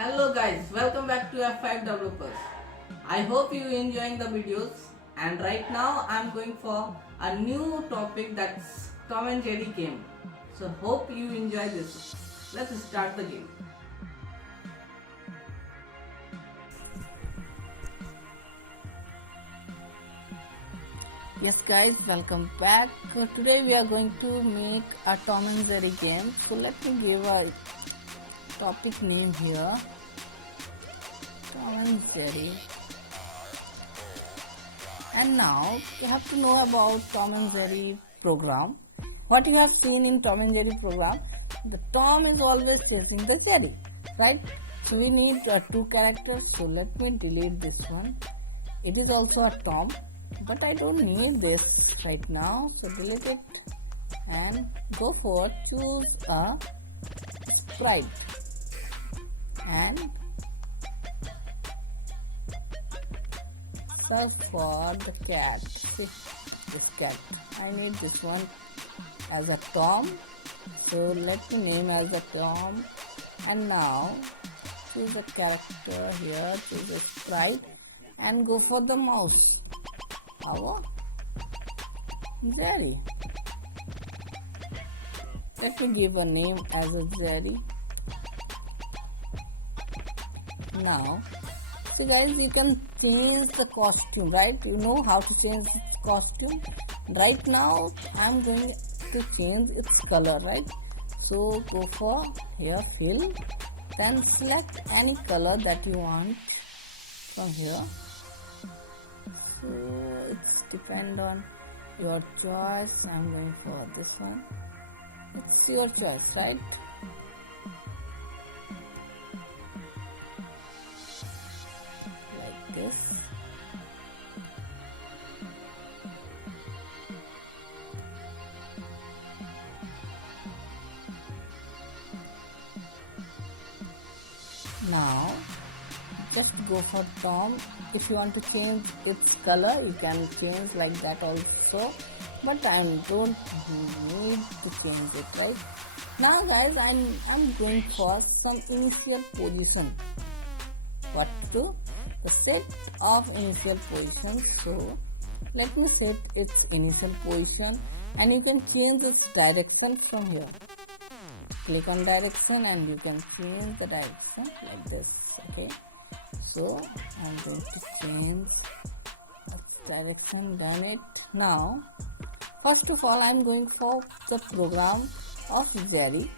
Hello guys, welcome back to F5 Developers. I hope you enjoying the videos, and right now I'm going for a new topic, that's Tom and Jerry game. So hope you enjoy this. Let's start the game. Yes guys, welcome back. Today we are going to make a Tom and Jerry game. So let me give a topic name here, Tom and Jerry. And now you have to know about Tom and Jerry program. What you have seen in Tom and Jerry program, the Tom is always chasing the Jerry, right? So we need two characters. So let me delete this one. It is also a Tom, but I don't need this right now. So delete it and go for choose a sprite and search for the cat. See this cat. I need this one as a Tom. So let me name as a Tom. And now choose a character here, choose a sprite and go for the mouse. Our Jerry. Let me give a name as a Jerry. Now see guys, you can change the costume, right? You know how to change its costume. Right now I'm going to change its color, right? So go for here fill, then select any color that you want from here. So it's depend on your choice. I'm going for this one. It's your choice, right? Like this. Now just go for Tom. If you want to change its color, you can change like that also, but I don't need to change it, right? Now guys, I'm going for some initial position. What to the state of initial position. So let me set its initial position, and you can change its direction from here. Click on direction and you can change the direction like this. Okay, so I'm going to change direction, done it. Now first of all I'm going for the program of Jerry.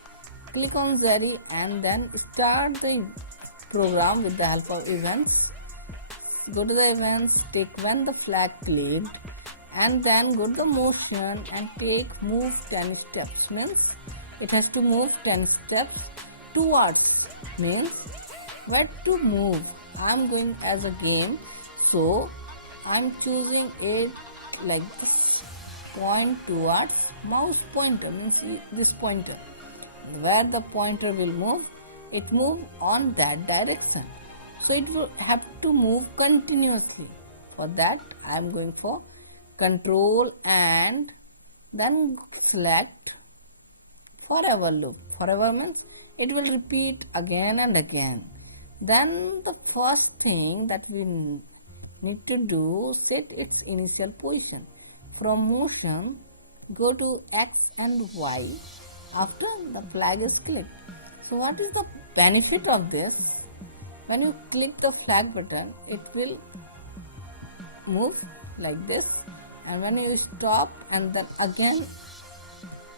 Click on Jerry and then start the program with the help of events. Go to the events, take when the flag clicked, and then go to the motion and take move 10 steps. Means it has to move 10 steps towards, means where to move. I'm going as a game, so I'm choosing it like this, point towards mouse pointer, means this pointer. Where the pointer will move, it move on that direction. So it will have to move continuously. For that I'm going for control and then select forever loop. Forever means it will repeat again and again. Then the first thing that we need to do, set its initial position. From motion, go to X and Y after the flag is clicked. So what is the benefit of this? When you click the flag button, it will move like this, and when you stop and then again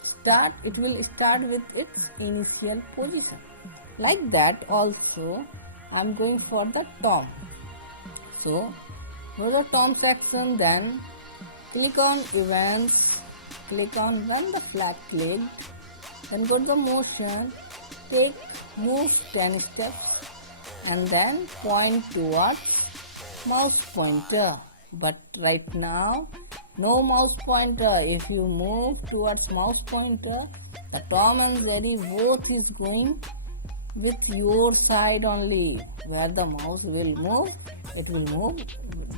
start, it will start with its initial position. Like that also I'm going for the Tom. So go to the Tom section, then click on events, click on when the flag clicked, then go to the motion, take move 10 steps and then point towards mouse pointer. But right now no mouse pointer. If you move towards mouse pointer, the Tom and Jerry both is going with your side only. Where the mouse will move, it will move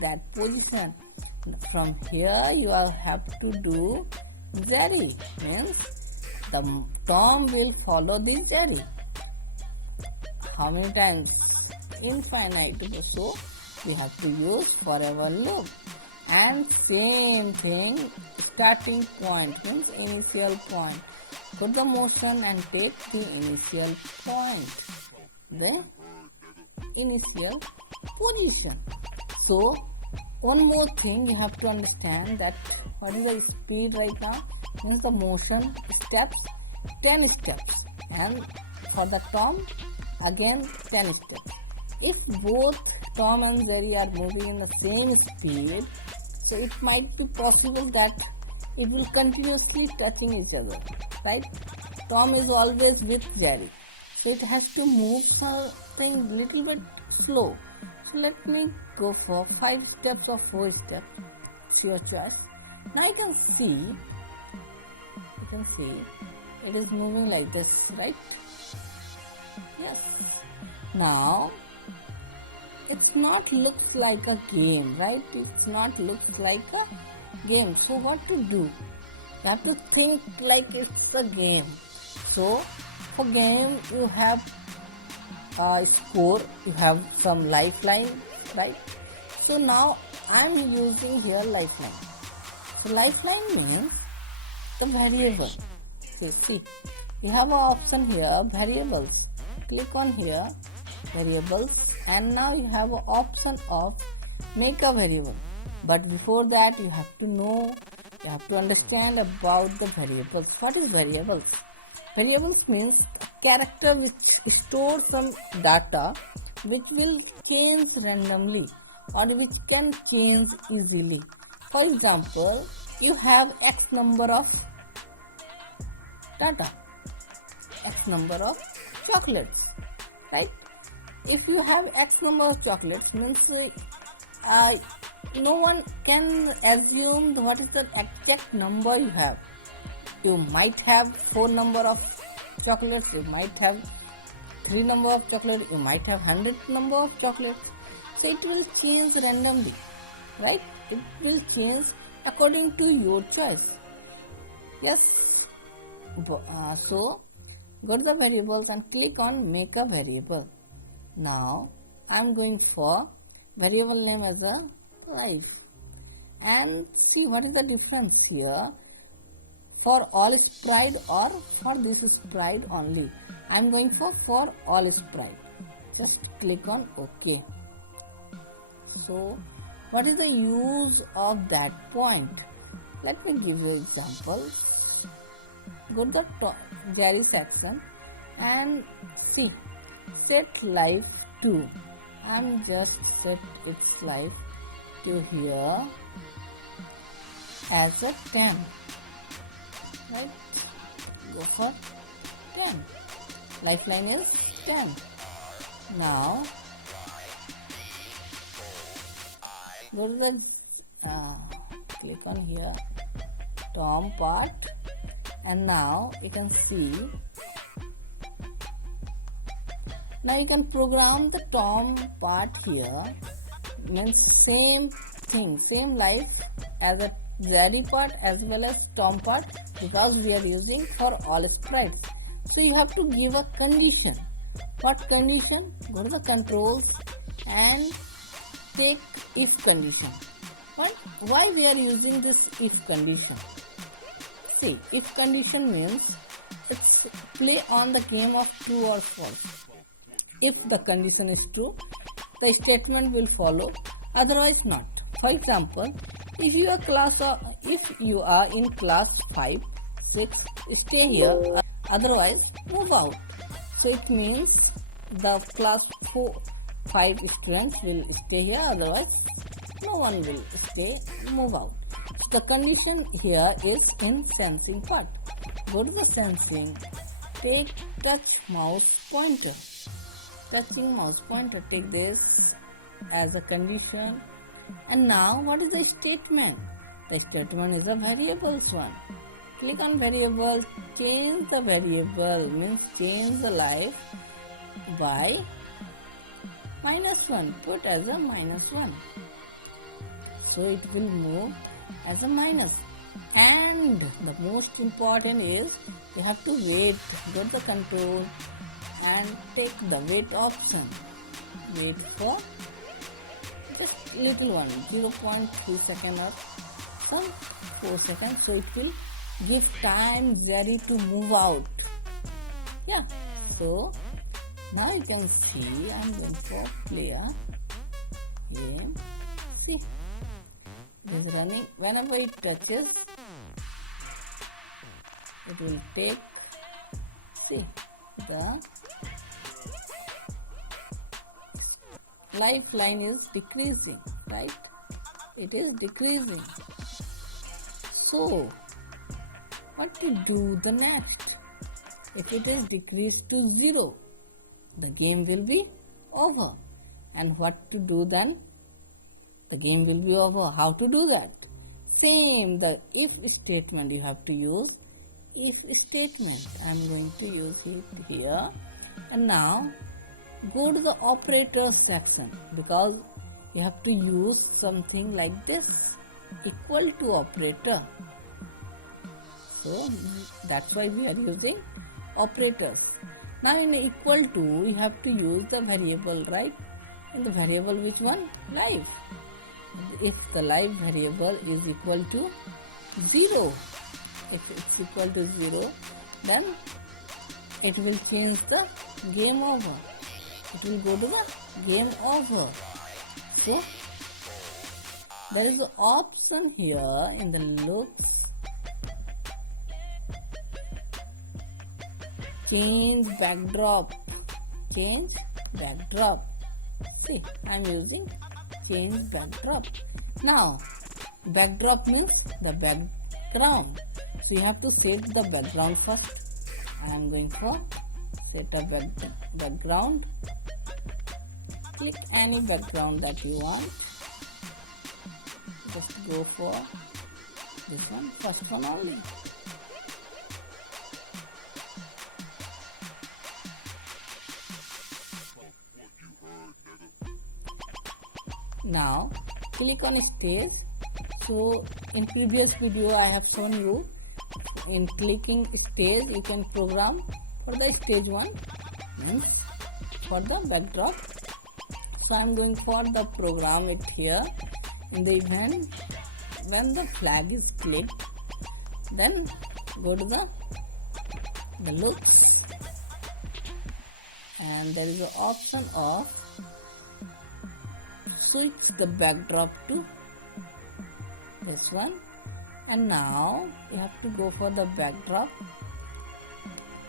that position. From here you have to do Jerry, means the Tom will follow the Jerry. how many times? Infinite. So we have to use forever loop. And same thing, starting point means initial point. Put the motion and take the initial point, the initial position. So one more thing you have to understand, that what is the speed right now? Means the motion steps, 10 steps, and for the Tom again 10 steps. If both Tom and Jerry are moving in the same speed, so it might be possible that it will continuously touching each other, right? Tom is always with Jerry, so it has to move something little bit slow. So let me go for 5 steps or 4 steps. It's your choice. Now you can see it is moving like this, right? Yes. Now it's not looks like a game, right? It's not looks like a game. So what to do? You have to think like it's a game. So for game you have a score, you have some lifeline, right? So now I am using here lifeline. So lifeline means the variable. See, you have an option here, variables. Click on here, variables, and now you have an option of make a variable. But before that you have to know, you have to understand about the variables. What is variables? Variables means a character which stores some data which will change randomly or which can change easily. For example, you have X number of data, X number of chocolates, right? If you have X number of chocolates, means no one can assume what is the exact number you have. You might have 4 number of chocolates, you might have 3 number of chocolates, you might have 100 number of chocolates. So it will change randomly, right? It will change according to your choice. Yes. So go to the variables and click on make a variable. Now I am going for variable name as a life, and see what is the difference here for all sprite or for this sprite only. I am going for all sprite. Just click on OK. So what is the use of that point? Let me give you example. Go to the Jerry section and see, set life to. I'm just set its life to here as a 10, right? Go for 10. Lifeline is 10. Now go to the click on here Tom part, and now you can see, now you can program the Tom part here, means same thing, same life as a Jerry part as well as Tom part, because we are using for all sprites. So you have to give a condition. What condition? Go to the controls and take if condition. But why we are using this if condition? See, if condition means it's play on the game of true or false. If the condition is true, the statement will follow, otherwise not. For example, if you are in class 5, 6, stay here, otherwise move out. So it means the class 4, 5 students will stay here, otherwise no one will stay, move out. So the condition here is in sensing part. Go to the sensing, take touch mouse pointer. Touching mouse pointer, take this as a condition. And now what is the statement? The statement is a variables one. Click on variable, change the variable, means change the life by -1, put as a -1. So it will move as a minus. And the most important is you have to wait, go to the control and take the wait option. Wait for just little one, 0.3 second or some 4 seconds, so it will give time Jerry to move out. Yeah, so now you can see I'm going for player game. See, it is running. Whenever it touches, it will take, see, the lifeline is decreasing, right? It is decreasing. So what to do the next? If it is decreased to 0, the game will be over. And what to do then? The game will be over. How to do that? Same, the if statement you have to use. If statement, I am going to use it here. And now go to the operators section, because you have to use something like this, equal to operator. So that's why we are using operators. Now in equal to, you have to use the variable, right? And the variable, which one? Live. If the live variable is equal to 0, if it's equal to 0, then it will change the game over. It will go to the game over. So there is an option here in the looks, change backdrop. Change backdrop. See, I am using change backdrop. Now backdrop means the background, so you have to set the background first. I am going for set a background. Click any background that you want. Just go for this one, first one only. Now click on stage. So in previous video I have shown you, in clicking stage you can program for the stage 1, means for the backdrop. So I am going for the program it here. In the event, when the flag is clicked, then go to the looks, and there is an option of switch the backdrop to this one. And now you have to go for the backdrop.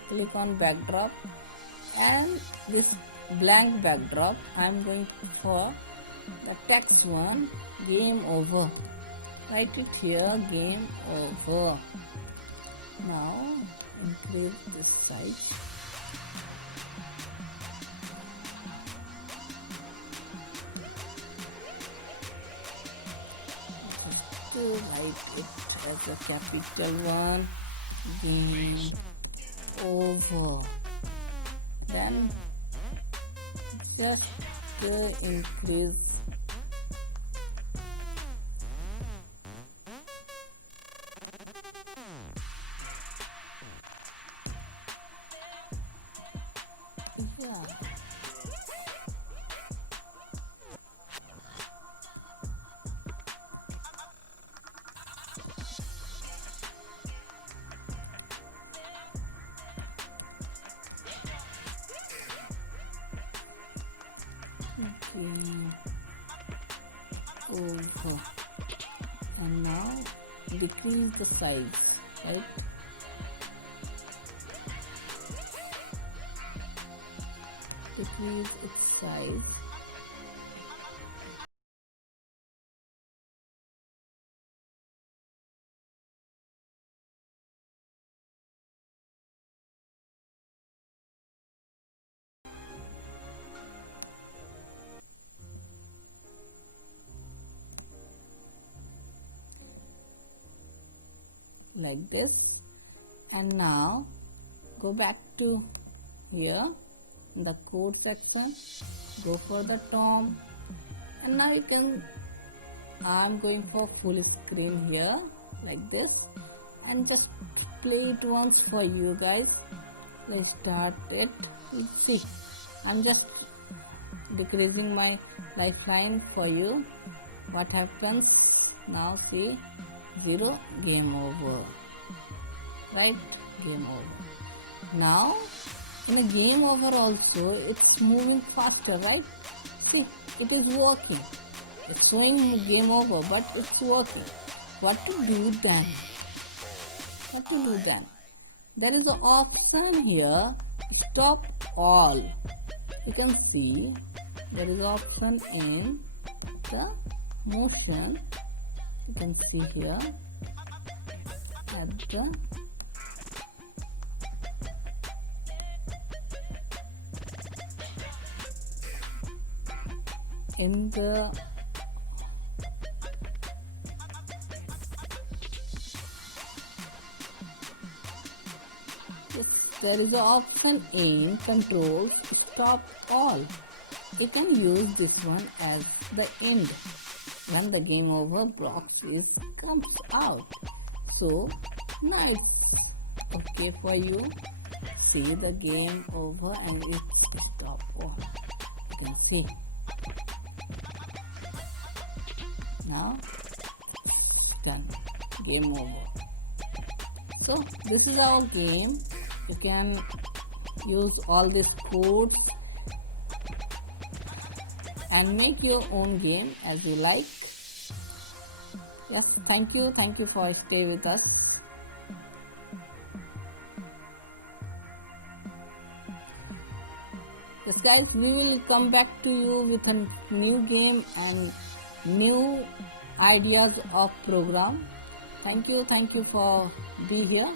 Click on backdrop, and this blank backdrop, I am going for the text one, game over. Write it here, game over. Now increase this size. To write it as a capital one, game over. Then just increase over. And now decrease the size, right? Decrease its size. Like this. And now go back to here in the code section, go for the Tom, and now you can, I'm going for full screen here like this, and just play it once for you guys. Let's start it. See, I'm just decreasing my lifeline for you. What happens now? See, 0, game over. Right? Game over. Now, in a game over also, it's moving faster, right? See, it is working. It's showing game over, but it's working. What to do then? What to do then? There is an option here, stop all. You can see there is an option in the motion. You can see here at the in the there is an option in controls, stop all. You can use this one as the end when the game over box comes out. So now it's okay for you. See the game over and it's stop all. You can see. Now done. Game over. So this is our game. You can use all these codes and make your own game as you like. Yes, thank you for stay with us. Yes guys, we will come back to you with a new game and new ideas of program. Thank you for being here.